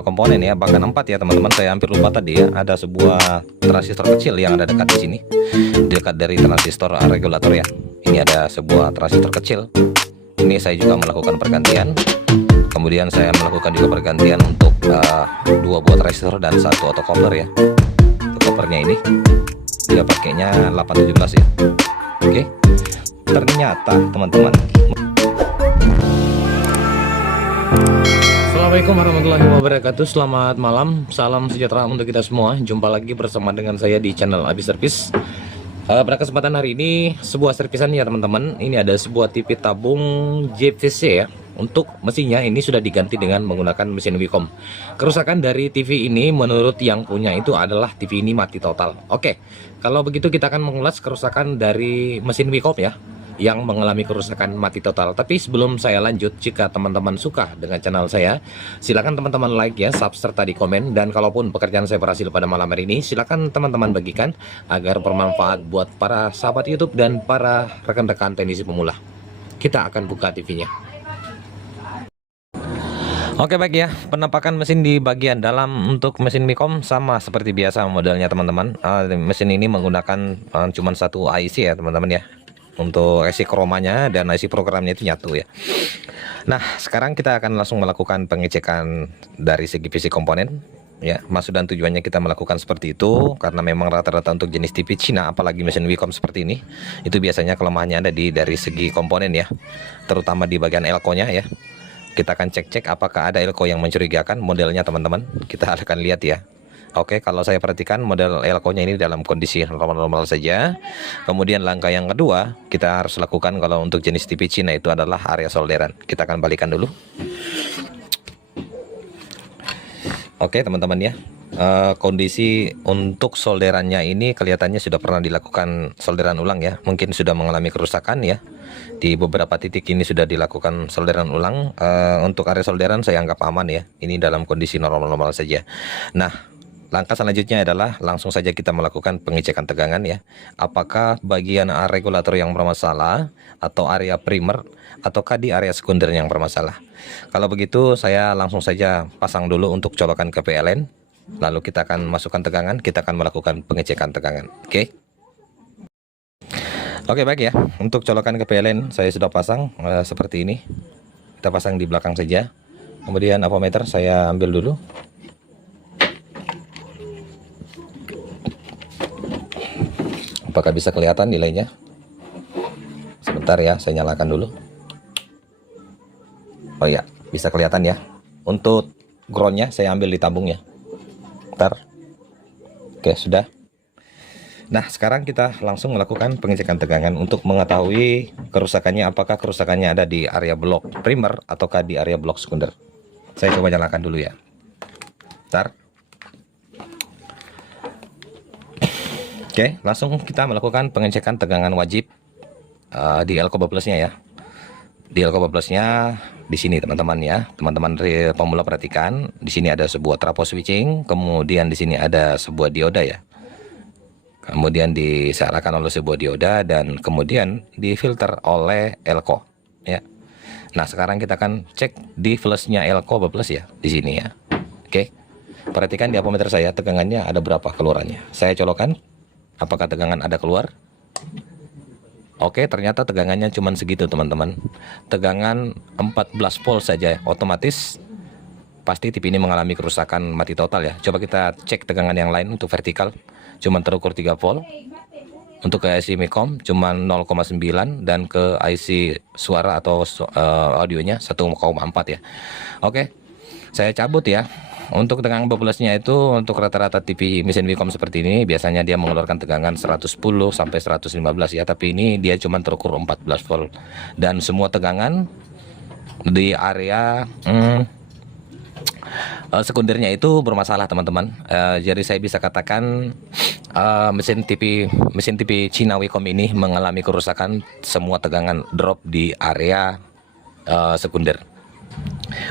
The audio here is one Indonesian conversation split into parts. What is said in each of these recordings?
sebuah komponen ya, bahkan 4 ya teman-teman. Saya hampir lupa tadi ya, ada sebuah transistor kecil yang ada dekat di sini, dekat dari transistor regulator ya. Ini ada sebuah transistor kecil. Ini saya juga melakukan pergantian. Kemudian saya melakukan juga pergantian untuk 2 buah transistor dan 1 autocoupler ya. Autocouplernya ini dia pakainya 817 ya. Oke, ternyata teman-teman. Assalamualaikum warahmatullahi wabarakatuh. Selamat malam, salam sejahtera untuk kita semua. Jumpa lagi bersama dengan saya di channel Abi Servis. Pada kesempatan hari ini sebuah servisan ya teman-teman. Ini ada sebuah TV tabung JVC ya. Untuk mesinnya ini sudah diganti dengan menggunakan mesin Wicom. Kerusakan dari TV ini menurut yang punya itu adalah TV ini mati total. Oke, kalau begitu kita akan mengulas kerusakan dari mesin Wicom ya, yang mengalami kerusakan mati total. Tapi sebelum saya lanjut, jika teman-teman suka dengan channel saya, silakan teman-teman like ya, subscribe serta di komen. Dan kalaupun pekerjaan saya berhasil pada malam hari ini, silakan teman-teman bagikan agar bermanfaat buat para sahabat YouTube dan para rekan-rekan teknisi pemula. Kita akan buka TV-nya. Oke baik ya, penampakan mesin di bagian dalam untuk mesin Wicom sama seperti biasa modelnya teman-teman. Mesin ini menggunakan cuma satu IC ya teman-teman ya. Untuk IC kromanya dan IC programnya itu nyatu ya. Nah sekarang kita akan langsung melakukan pengecekan dari segi fisik komponen ya. Maksud dan tujuannya kita melakukan seperti itu karena memang rata-rata untuk jenis TV Cina, apalagi mesin Wicom seperti ini, itu biasanya kelemahannya ada dari segi komponen ya, terutama di bagian elko nya ya. Kita akan cek-cek apakah ada elko yang mencurigakan modelnya teman-teman. Kita akan lihat ya. Oke, kalau saya perhatikan model elko-nya ini dalam kondisi normal-normal saja. Kemudian langkah yang kedua kita harus lakukan kalau untuk jenis TV Cina itu adalah area solderan. Kita akan balikan dulu. Oke teman-teman ya, kondisi untuk solderannya ini kelihatannya sudah pernah dilakukan solderan ulang ya. Mungkin sudah mengalami kerusakan ya. Di beberapa titik ini sudah dilakukan solderan ulang. Untuk area solderan saya anggap aman ya. Ini dalam kondisi normal-normal saja. Nah, langkah selanjutnya adalah langsung saja kita melakukan pengecekan tegangan ya. Apakah bagian regulator yang bermasalah atau area primer ataukah di area sekunder yang bermasalah. Kalau begitu saya langsung saja pasang dulu untuk colokan ke PLN. Lalu kita akan masukkan tegangan, kita akan melakukan pengecekan tegangan. Oke baik ya, untuk colokan ke PLN saya sudah pasang seperti ini. Kita pasang di belakang saja. Kemudian avometer saya ambil dulu. Apakah bisa kelihatan nilainya? Sebentar ya, saya nyalakan dulu. Oh ya, bisa kelihatan ya. Untuk groundnya saya ambil di tabungnya. Bentar. Oke, sudah. Nah, sekarang kita langsung melakukan pengecekan tegangan untuk mengetahui kerusakannya. Apakah kerusakannya ada di area blok primer ataukah di area blok sekunder. Saya coba nyalakan dulu ya. Bentar. Oke, langsung kita melakukan pengecekan tegangan wajib di elko bablasnya ya. Di elko bablasnya di sini teman-teman ya. Teman-teman dari pemula perhatikan, di sini ada sebuah trafo switching, kemudian di sini ada sebuah dioda ya. Kemudian disearahkan oleh sebuah dioda dan kemudian difilter oleh elko ya. Nah, sekarang kita akan cek di flashnya elko bablas ya di sini ya. Oke. Perhatikan di avometer saya tegangannya ada berapa keluarannya. Saya colokan. Apakah tegangan ada keluar? Oke, ternyata tegangannya cuma segitu teman-teman. Tegangan 14 volt saja, otomatis pasti TV ini mengalami kerusakan mati total ya. Coba kita cek tegangan yang lain untuk vertikal, cuma terukur 3 volt. Untuk ke IC Wicom cuma 0,9 dan ke IC suara atau audionya 1,4 ya. Oke, saya cabut ya. Untuk tegangan bablasnya itu untuk rata-rata TV mesin Wicom seperti ini biasanya dia mengeluarkan tegangan 110 sampai 115 ya, tapi ini dia cuma terukur 14 volt dan semua tegangan di area sekundernya itu bermasalah teman-teman. Jadi saya bisa katakan mesin TV Cina Wicom ini mengalami kerusakan, semua tegangan drop di area sekunder.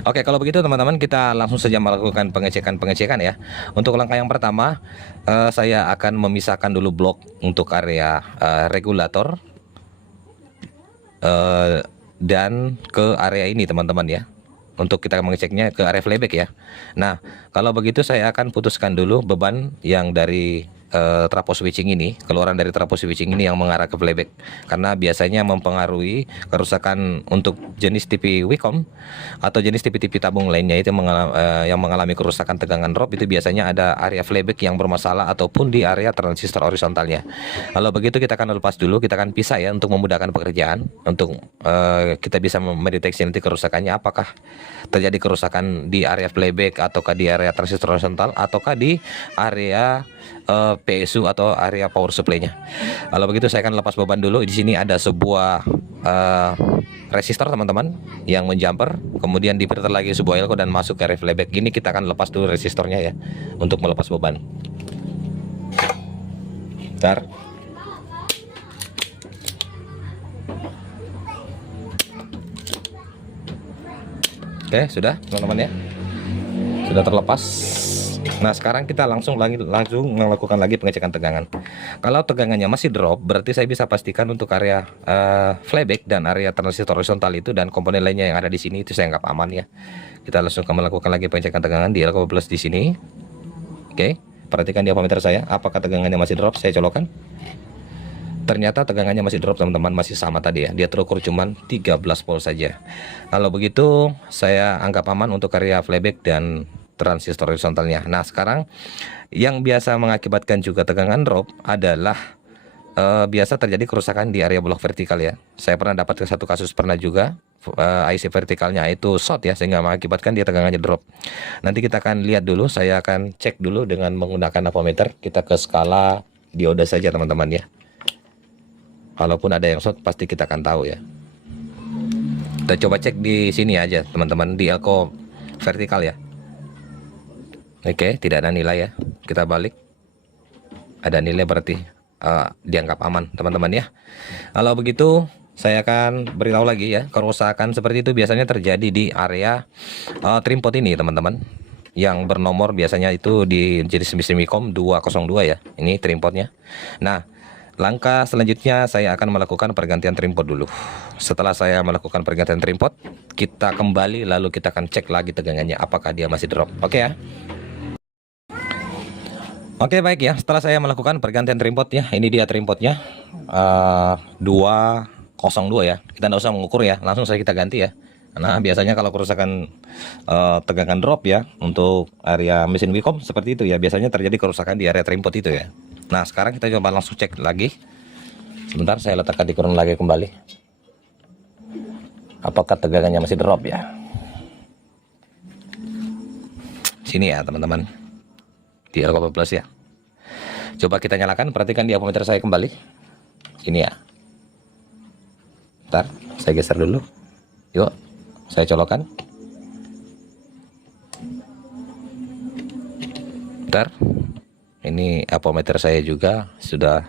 Oke, kalau begitu teman-teman kita langsung saja melakukan pengecekan ya. Untuk langkah yang pertama saya akan memisahkan dulu blok untuk area regulator dan ke area ini teman-teman ya. untuk kita mengeceknya ke area playback ya. Nah, kalau begitu saya akan putuskan dulu beban yang dari trafo switching ini, keluaran dari trafo switching ini yang mengarah ke playback, karena biasanya mempengaruhi kerusakan untuk jenis TV Wacom atau jenis TV-TV tabung lainnya itu yang mengalami kerusakan tegangan drop, itu biasanya ada area playback yang bermasalah ataupun di area transistor horizontalnya. Kalau begitu kita akan lepas dulu, kita akan pisah ya untuk memudahkan pekerjaan, untuk kita bisa mendeteksi nanti kerusakannya apakah terjadi kerusakan di area playback ataukah di area transistor horizontal ataukah di area PSU atau area power supply-nya. Kalau begitu saya akan lepas beban dulu. Di sini ada sebuah resistor teman-teman yang menjumper, kemudian diputar lagi sebuah elko dan masuk ke area playback. Ini kita akan lepas dulu resistornya ya untuk melepas beban. Bentar. Oke, sudah teman-teman ya. Sudah terlepas. Nah, sekarang kita langsung melakukan lagi pengecekan tegangan. Kalau tegangannya masih drop, berarti saya bisa pastikan untuk area playback dan area transistor horizontal itu dan komponen lainnya yang ada di sini itu saya anggap aman ya. Kita langsung melakukan lagi pengecekan tegangan di Elko Plus di sini. Oke, perhatikan di ammeter saya, apakah tegangannya masih drop? Saya colokan. Ternyata tegangannya masih drop teman-teman, masih sama tadi ya. Dia terukur cuman 13 volt saja. Kalau begitu, saya anggap aman untuk area playback dan transistor horizontalnya. Nah, sekarang yang biasa mengakibatkan juga tegangan drop adalah biasa terjadi kerusakan di area blok vertikal ya. Saya pernah dapat satu kasus juga IC vertikalnya itu short ya, sehingga mengakibatkan dia tegangannya drop. Nanti kita akan lihat dulu, saya akan cek dulu dengan menggunakan ammeter. Kita ke skala dioda saja teman-teman ya. Walaupun ada yang short pasti kita akan tahu ya. Kita coba cek di sini aja teman-teman, di elko vertikal ya. Oke, tidak ada nilai ya. Kita balik. Ada nilai berarti dianggap aman teman-teman ya. Kalau begitu saya akan beritahu lagi ya, kerusakan seperti itu biasanya terjadi di area trimpot ini teman-teman, yang bernomor biasanya itu di jenis mesin Wacom 202 ya. Ini trimpotnya. Nah, langkah selanjutnya saya akan melakukan pergantian trimpot dulu. Setelah saya melakukan pergantian trimpot, kita kembali lalu kita akan cek lagi tegangannya apakah dia masih drop. Oke ya. Oke, baik ya, setelah saya melakukan pergantian trimpot ya, ini dia trimpotnya 202 ya. Kita tidak usah mengukur ya, langsung saja kita ganti ya. Nah, biasanya kalau kerusakan tegangan drop ya untuk area mesin Wacom seperti itu ya, biasanya terjadi kerusakan di area trimpot itu ya. Nah, sekarang kita coba langsung cek lagi. Sebentar, saya letakkan di kurun lagi kembali. Apakah tegangannya masih drop ya? Sini ya teman-teman, di Elko Plus ya. Coba kita nyalakan, perhatikan di ammeter saya kembali. Ini ya. Bentar, saya geser dulu. Yuk, saya colokan. Bentar. Ini ammeter saya juga sudah,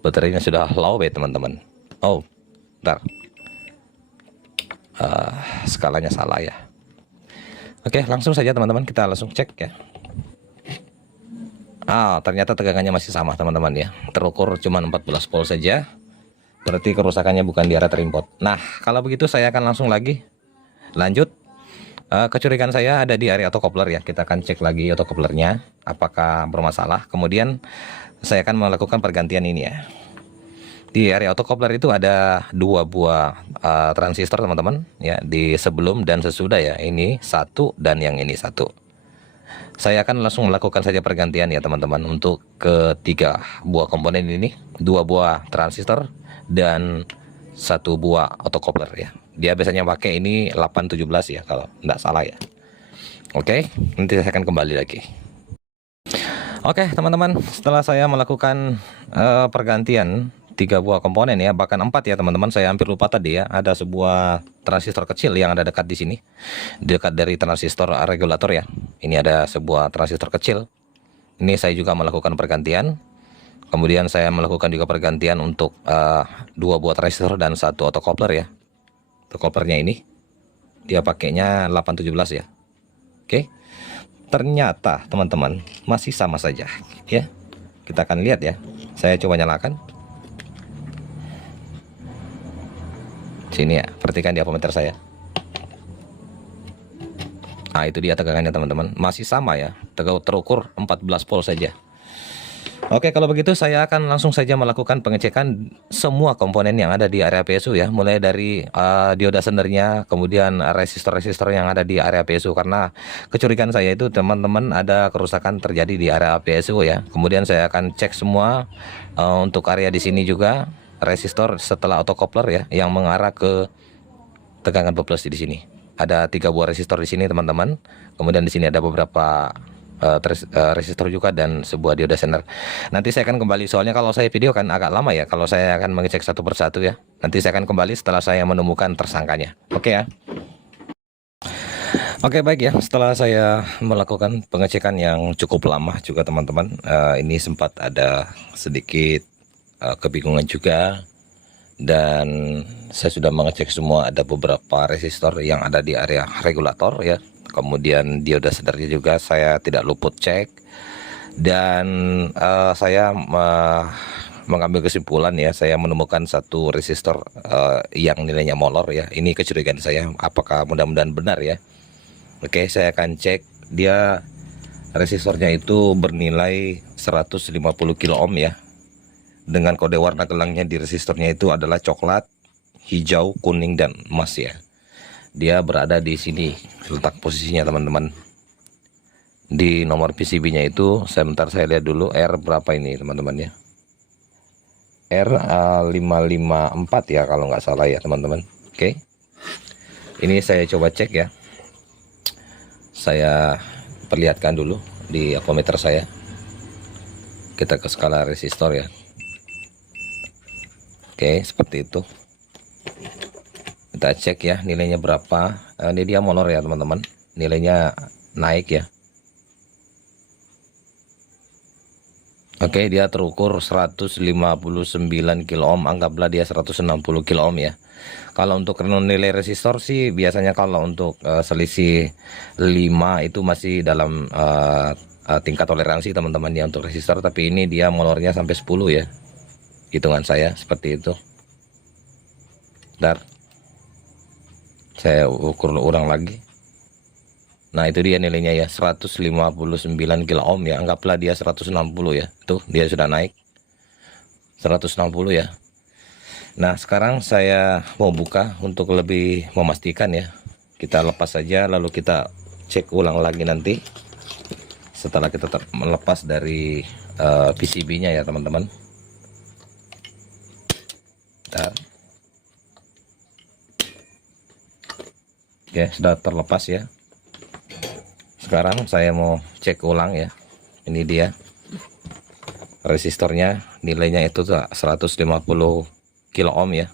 baterainya sudah low ya teman-teman. Oh, bentar. Skalanya salah ya. Oke, langsung saja teman-teman, kita langsung cek ya. Ternyata tegangannya masih sama teman-teman ya. Terukur cuma 14 volt saja. Berarti kerusakannya bukan di area trimpot. Nah, kalau begitu saya akan langsung lagi lanjut. Kecurigaan saya ada di area autocoupler ya. Kita akan cek lagi autocouplernya apakah bermasalah. Kemudian saya akan melakukan pergantian ini ya. Di area autocoupler itu ada dua buah transistor teman-teman ya, di sebelum dan sesudah ya. Ini satu dan yang ini satu. Saya akan langsung melakukan saja pergantian ya teman-teman untuk ketiga buah komponen ini, dua buah transistor dan satu buah autocoupler ya. Dia biasanya pakai ini 817 ya kalau tidak salah ya. Oke, nanti saya akan kembali lagi. Oke teman-teman, setelah saya melakukan pergantian tiga buah komponen ya, bahkan 4 ya teman-teman, saya hampir lupa tadi ya, ada sebuah transistor kecil yang ada dekat di sini, dekat dari transistor regulator ya. Ini ada sebuah transistor kecil. Ini saya juga melakukan pergantian. Kemudian saya melakukan juga pergantian untuk dua buah transistor dan satu autocoupler ya. Autocouplernya ini dia pakainya 817 ya. Oke. Ternyata teman-teman masih sama saja ya. Kita akan lihat ya. Saya coba nyalakan. Sini ya, perhatikan di ammeter saya. Nah, itu dia tegangannya teman-teman. Masih sama ya, terukur 14 volt saja. Oke, kalau begitu saya akan langsung saja melakukan pengecekan semua komponen yang ada di area PSU ya. Mulai dari dioda sendernya, kemudian resistor-resistor yang ada di area PSU. Karena kecurigaan saya itu teman-teman ada kerusakan terjadi di area PSU ya. Kemudian saya akan cek semua untuk area di sini juga resistor setelah autocoupler ya, yang mengarah ke tegangan 12 di sini. Ada 3 buah resistor di sini teman-teman. Kemudian di sini ada beberapa resistor juga dan sebuah dioda sender. Nanti saya akan kembali, soalnya kalau saya video kan agak lama ya kalau saya akan mengecek satu persatu ya. Nanti saya akan kembali setelah saya menemukan tersangkanya. Oke ya. Oke, baik ya, setelah saya melakukan pengecekan yang cukup lama juga teman-teman, ini sempat ada sedikit kebingungan juga. Dan saya sudah mengecek semua, ada beberapa resistor yang ada di area regulator ya. Kemudian dioda sendernya juga saya tidak luput cek. Dan saya mengambil kesimpulan ya, saya menemukan satu resistor yang nilainya molor ya. Ini kecurigaan saya, apakah mudah-mudahan benar ya. Oke, saya akan cek. Dia resistornya itu bernilai 150 kilo ohm ya. Dengan kode warna gelangnya di resistornya itu adalah coklat, hijau, kuning, dan emas ya. Dia berada di sini letak posisinya teman-teman. Di nomor PCB-nya itu, sebentar saya lihat dulu R berapa ini teman-teman ya. R554 ya kalau nggak salah ya teman-teman. Oke. Ini saya coba cek ya. Saya perlihatkan dulu di ampermeter saya. Kita ke skala resistor ya. Oke, seperti itu. Kita cek ya nilainya berapa. Ini dia molor ya teman-teman. Nilainya naik ya. Oke, dia terukur 159 kilo ohm. Anggaplah dia 160 kilo ohm ya. Kalau untuk nilai resistor sih biasanya kalau untuk selisih 5 itu masih dalam tingkat toleransi teman-teman ya untuk resistor. Tapi ini dia molornya sampai 10 ya. Hitungan saya seperti itu. Bentar, saya ukur ulang lagi. Nah, itu dia nilainya ya, 159 kilo ohm ya. Anggaplah dia 160 ya. Tuh, dia sudah naik 160 ya. Nah, sekarang saya mau buka untuk lebih memastikan ya. Kita lepas saja lalu kita cek ulang lagi nanti setelah kita melepas dari PCB-nya ya teman-teman. Oke, sudah terlepas ya. Sekarang saya mau cek ulang ya. Ini dia resistornya, nilainya itu 150 kilo ohm ya.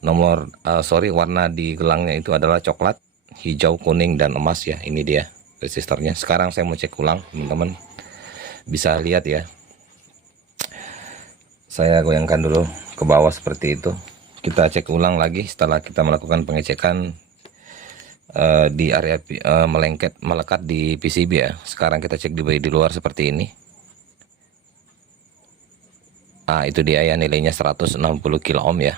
Nomor warna di gelangnya itu adalah coklat, hijau, kuning, dan emas ya. Ini dia resistornya. Sekarang saya mau cek ulang teman-teman. Bisa lihat ya. Saya goyangkan dulu ke bawah seperti itu. Kita cek ulang lagi setelah kita melakukan pengecekan di area melekat di PCB ya. Sekarang kita cek di luar seperti ini. Itu dia ya, nilainya 160 kilo ohm ya.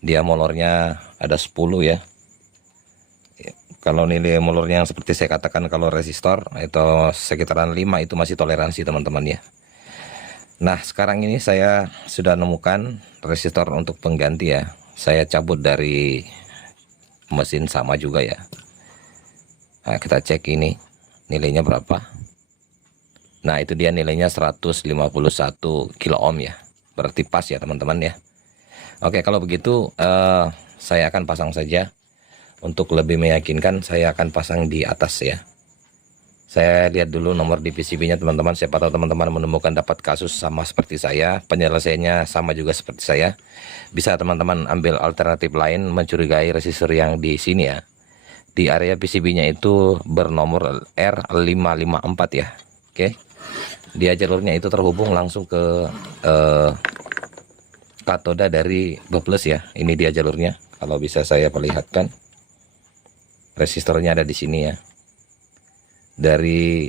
Dia molornya ada 10 ya. Kalau nilai molornya yang seperti saya katakan, kalau resistor itu sekitaran 5 itu masih toleransi teman-teman ya. Nah, sekarang ini saya sudah menemukan resistor untuk pengganti ya. Saya cabut dari mesin sama juga ya. Nah, kita cek ini nilainya berapa. Nah, itu dia nilainya 151 kilo ohm ya. Berarti pas ya teman-teman ya. Oke, kalau begitu saya akan pasang saja. Untuk lebih meyakinkan saya akan pasang di atas ya. Saya lihat dulu nomor di PCB-nya teman-teman. Siapa tahu teman-teman menemukan dapat kasus sama seperti saya, penyelesaiannya sama juga seperti saya. Bisa teman-teman ambil alternatif lain, mencurigai resistor yang di sini ya. Di area PCB-nya itu bernomor R554 ya. Oke. Dia jalurnya itu terhubung langsung ke katoda dari plus ya. Ini dia jalurnya. Kalau bisa saya perlihatkan. Resistornya ada di sini ya. Dari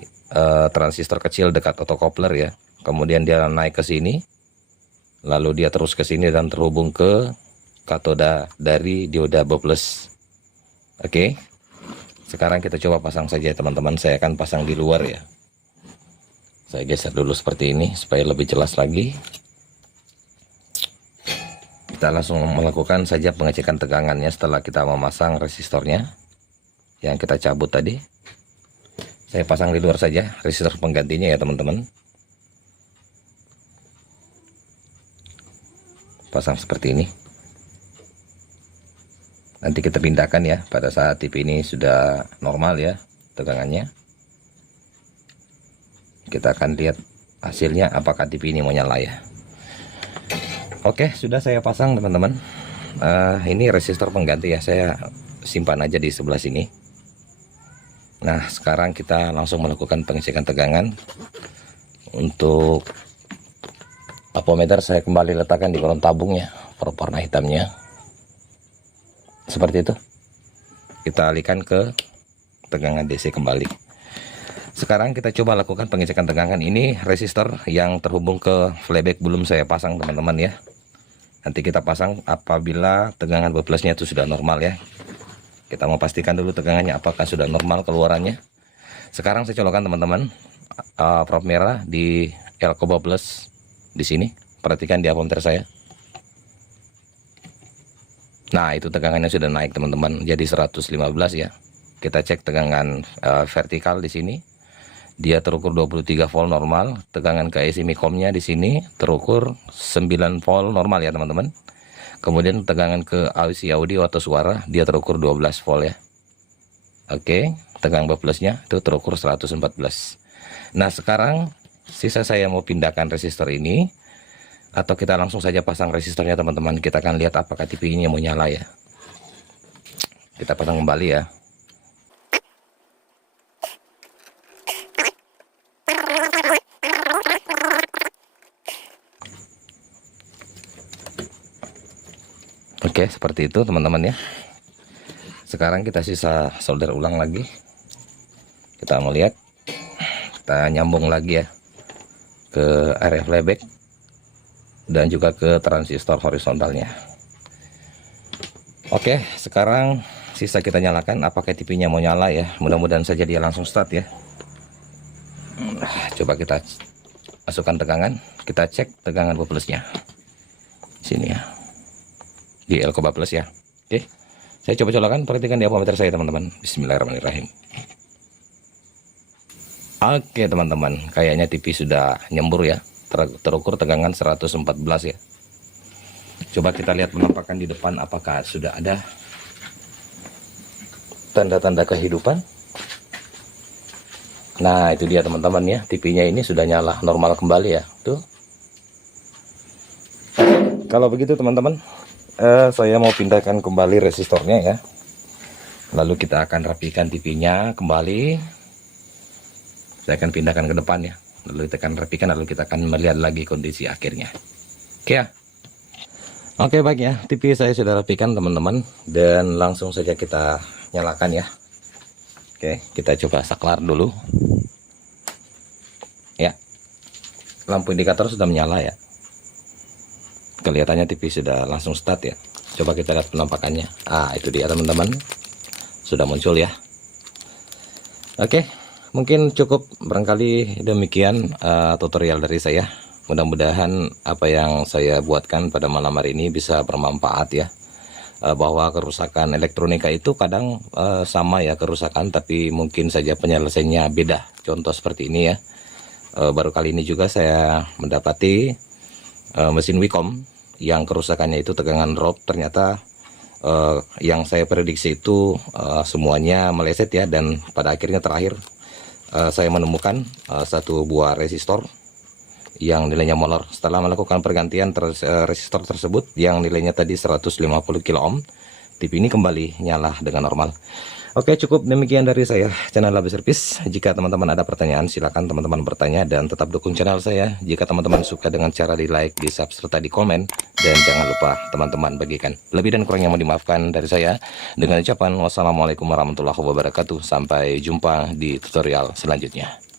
transistor kecil dekat autocoupler ya. Kemudian dia naik ke sini. Lalu dia terus ke sini dan terhubung ke katoda dari dioda plus. Oke. Sekarang kita coba pasang saja teman-teman. Saya akan pasang di luar ya. Saya geser dulu seperti ini supaya lebih jelas lagi. Kita langsung melakukan saja pengecekan tegangannya setelah kita memasang resistornya yang kita cabut tadi. Saya pasang di luar saja resistor penggantinya ya teman-teman. Pasang seperti ini. Nanti kita pindahkan ya pada saat TV ini sudah normal ya tegangannya. Kita akan lihat hasilnya apakah TV ini mau nyala ya. Oke, sudah saya pasang teman-teman. Ini resistor pengganti ya, saya simpan aja di sebelah sini. Nah, sekarang kita langsung melakukan pengecekan tegangan. Untuk apometer saya kembali letakkan di kolom tabungnya, warna hitamnya. Seperti itu. Kita alihkan ke tegangan DC kembali. Sekarang kita coba lakukan pengecekan tegangan. Ini resistor yang terhubung ke flyback belum saya pasang teman-teman ya. Nanti kita pasang apabila tegangan B+-nya itu sudah normal ya. Kita mau pastikan dulu tegangannya apakah sudah normal keluarannya. Sekarang saya colokkan teman-teman probe merah di Elcoba Plus di sini. Perhatikan di apometer saya. Nah, itu tegangannya sudah naik teman-teman. Jadi 115 ya. Kita cek tegangan vertikal di sini. Dia terukur 23 volt normal. Tegangan ke IC Micom-nya di sini terukur 9 volt normal ya teman-teman. Kemudian tegangan ke IC audio atau suara dia terukur 12 volt ya. Oke, tegangan B+-nya itu terukur 114. Nah, sekarang sisa saya mau pindahkan resistor ini, atau kita langsung saja pasang resistornya teman-teman. Kita akan lihat apakah TV ini mau nyala ya. Kita pasang kembali ya. Oke, seperti itu teman-teman ya. Sekarang kita sisa solder ulang lagi. Kita mau lihat. Kita nyambung lagi ya ke area flyback dan juga ke transistor horizontalnya. Oke, sekarang sisa kita nyalakan. Apakah TV-nya mau nyala ya? Mudah-mudahan saja dia langsung start ya. Coba kita masukkan tegangan. Kita cek tegangan B+-nya. Sini ya. Di Elcoba Plus ya. Oke, saya coba colokan. Perhatikan di apometer saya teman-teman. Bismillahirrahmanirrahim. Oke teman-teman, kayaknya TV sudah nyembur ya. Terukur tegangan 114 ya. Coba kita lihat penampakan di depan, apakah sudah ada tanda-tanda kehidupan. Nah, itu dia teman-teman ya. TV-nya ini sudah nyala normal kembali ya. Tuh. Kalau begitu teman-teman, saya mau pindahkan kembali resistornya ya. Lalu kita akan rapikan TV-nya kembali. Saya akan pindahkan ke depan ya. Lalu kita akan rapikan, lalu kita akan melihat lagi kondisi akhirnya. Oke ya. Oke baik ya, TV saya sudah rapikan teman-teman. Dan langsung saja kita nyalakan ya. Oke, kita coba saklar dulu. Ya. Lampu indikator sudah menyala ya. Kelihatannya TV sudah langsung start ya. Coba kita lihat penampakannya. Itu dia teman-teman. Sudah muncul ya. Oke, mungkin cukup barangkali demikian tutorial dari saya. Mudah-mudahan apa yang saya buatkan pada malam hari ini bisa bermanfaat ya. Bahwa kerusakan elektronika itu kadang sama ya kerusakan, tapi mungkin saja penyelesaiannya beda. Contoh seperti ini ya. Baru kali ini juga saya mendapati mesin Wacom yang kerusakannya itu tegangan drop. Ternyata yang saya prediksi itu semuanya meleset ya, dan pada akhirnya terakhir saya menemukan satu buah resistor yang nilainya molor. Setelah melakukan pergantian resistor tersebut yang nilainya tadi 150 kilo ohm, TV ini kembali nyala dengan normal. Oke, cukup demikian dari saya, channel Labe Service. Jika teman-teman ada pertanyaan, silakan teman-teman bertanya, dan tetap dukung channel saya. Jika teman-teman suka dengan cara di like, di subscribe, serta di komen, dan jangan lupa teman-teman bagikan. Lebih dan kurangnya mau dimaafkan dari saya dengan ucapan wassalamualaikum warahmatullahi wabarakatuh. Sampai jumpa di tutorial selanjutnya.